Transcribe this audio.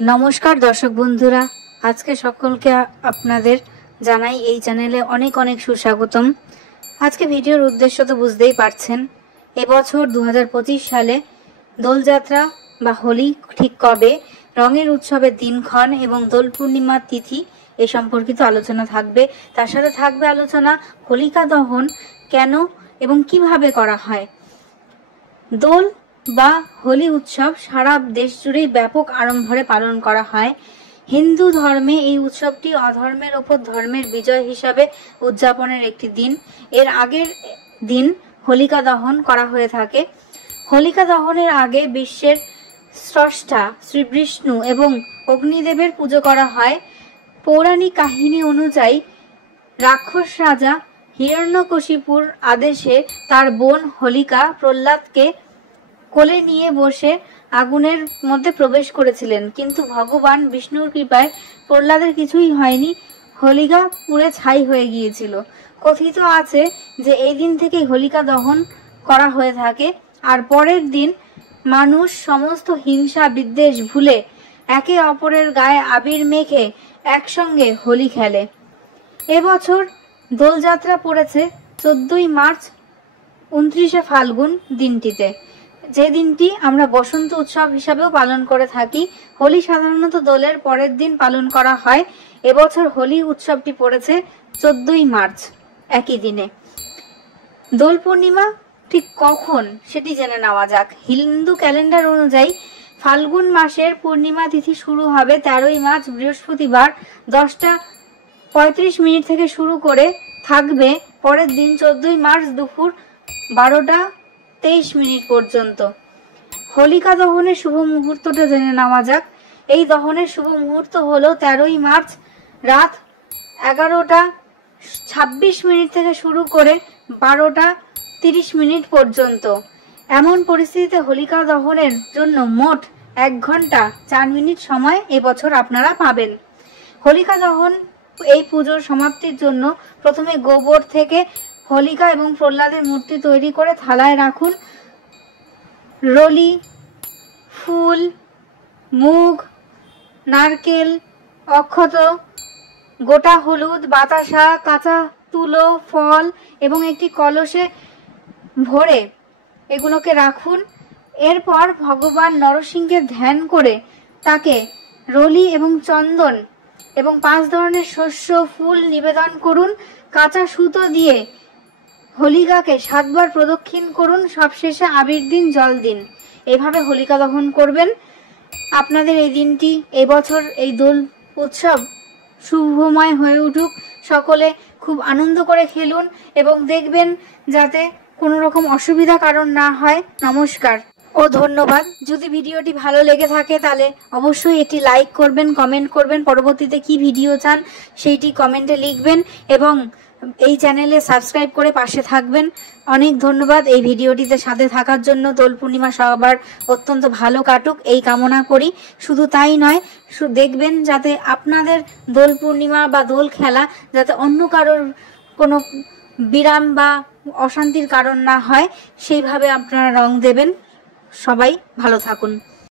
নমস্কার দর্শক বন্ধুরা, আজকে সকলকে আপনাদের জানাই এই চ্যানেলে অনেক অনেক সুস্বাগতম। আজকে ভিডিওর উদ্দেশ্য তো বুঝতেই পারছেন। এবছর 2025 সালে দোলযাত্রা বা হোলি ঠিক কবে, রঙের উৎসবের দিনক্ষণ এবং দোল পূর্ণিমার তিথি এ সম্পর্কিত আলোচনা থাকবে। তার সাথে থাকবে আলোচনা হোলিকা দহন কেন এবং কিভাবে করা হয়। দোল বা হোলি উৎসব সারা দেশ জুড়েই ব্যাপক আড়ম্বরে পালন করা হয়। হিন্দু ধর্মে এই উৎসবটি অধর্মের ওপর ধর্মের বিজয় হিসাবে উদযাপনের একটি দিন। এর আগের দিন হোলিকা দহন করা হয়ে থাকে। হোলিকা দহনের আগে বিশ্বের স্রষ্টা শ্রী বিষ্ণু এবং অগ্নিদেবের পুজো করা হয়। পৌরাণিক কাহিনী অনুযায়ী রাক্ষস রাজা হিরণ্যকশিপুর আদেশে তার বোন হোলিকা প্রহ্লাদকে কোলে নিয়ে বসে আগুনের মধ্যে প্রবেশ করেছিলেন, কিন্তু ভগবান বিষ্ণুর কৃপায় প্রহ্লাদের কিছুই হয়নি। হোলিকা পুড়ে ছাই হয়ে গিয়েছিল। কথিত আছে যে এই দিন থেকে হোলিকা দহন করা হয়ে থাকে। আর পরের দিন মানুষ সমস্ত হিংসা বিদ্বেষ ভুলে একে অপরের গায়ে আবির মেখে একসঙ্গে হোলি খেলে। এবছর দোলযাত্রা পড়েছে 14ই মার্চ 29শে ফাল্গুন দিনটিতে, যে দিনটি আমরা বসন্ত উৎসব হিসাবেও পালন করে থাকি। হোলি সাধারণত দোলের পরের দিন পালন করা হয়। এবছর হোলি উৎসবটি পড়েছে 14ই মার্চ একই দিনে। দোল পূর্ণিমা ঠিক কখন সেটি জেনে নেওয়া যাক। হিন্দু ক্যালেন্ডার অনুযায়ী ফাল্গুন মাসের পূর্ণিমা তিথি শুরু হবে 13ই মার্চ বৃহস্পতিবার 10টা 35 থেকে শুরু করে থাকবে পরের দিন 14ই মার্চ দুপুর 12টা 23 পর্যন্ত। হোলিকা দহনের শুভ মুহূর্তটা জেনে নেওয়া যাক। এই দহনের শুভ মুহূর্ত হলো 13ই মার্চ রাত 11টা 26 থেকে শুরু করে 12টা 30 পর্যন্ত। এমন পরিস্থিতিতে হোলিকা দহনের জন্য মোট 1 ঘন্টা 4 মিনিট সময় এবছর আপনারা পাবেন। হোলিকা দহন এই পুজোর সমাপ্তির জন্য প্রথমে গোবর থেকে হোলিকা এবং প্রহ্লাদের মূর্তি তৈরি করে থালায় রাখুন। রলি, ফুল, মুগ, নারকেল, অক্ষত, গোটা হলুদ, বাতাসা, কাঁচা তুলো, ফল এবং একটি কলসে ভরে এগুলোকে রাখুন। এরপর ভগবান নরসিংহের ধ্যান করে তাকে রলি এবং চন্দন এবং 5 ধরনের শস্য ফুল নিবেদন করুন। কাঁচা সুতো দিয়ে হোলিকাকে 7 বার প্রদক্ষিণ করুন। সবশেষে আবির দিন, জল দিন। এভাবে হোলিকা দহন করবেন। আপনাদের এই দিনটি এবছর এই দোল উৎসব শুভময় হয়ে উঠুক। সকলে খুব আনন্দ করে খেলুন এবং দেখবেন যাতে কোনো রকম অসুবিধা কারণ না হয়। নমস্কার ও ধন্যবাদ। যদি ভিডিওটি ভালো লেগে থাকে তাহলে অবশ্যই একটি লাইক করবেন, কমেন্ট করবেন। পরবর্তীতে কি ভিডিও চান সেইটি কমেন্টে লিখবেন এবং এই চ্যানেলে সাবস্ক্রাইব করে পাশে থাকবেন। অনেক ধন্যবাদ এই ভিডিওটিতে সাথে থাকার জন্য। দোল পূর্ণিমা সবার অত্যন্ত ভালো কাটুক এই কামনা করি। শুধু তাই নয়, দেখবেন যাতে আপনাদের দোল পূর্ণিমা বা দোল খেলা যাতে অন্য কারোর কোনো বিরাম বা অশান্তির কারণ না হয়, সেইভাবে আপনারা রং দেবেন। সবাই ভালো থাকুন।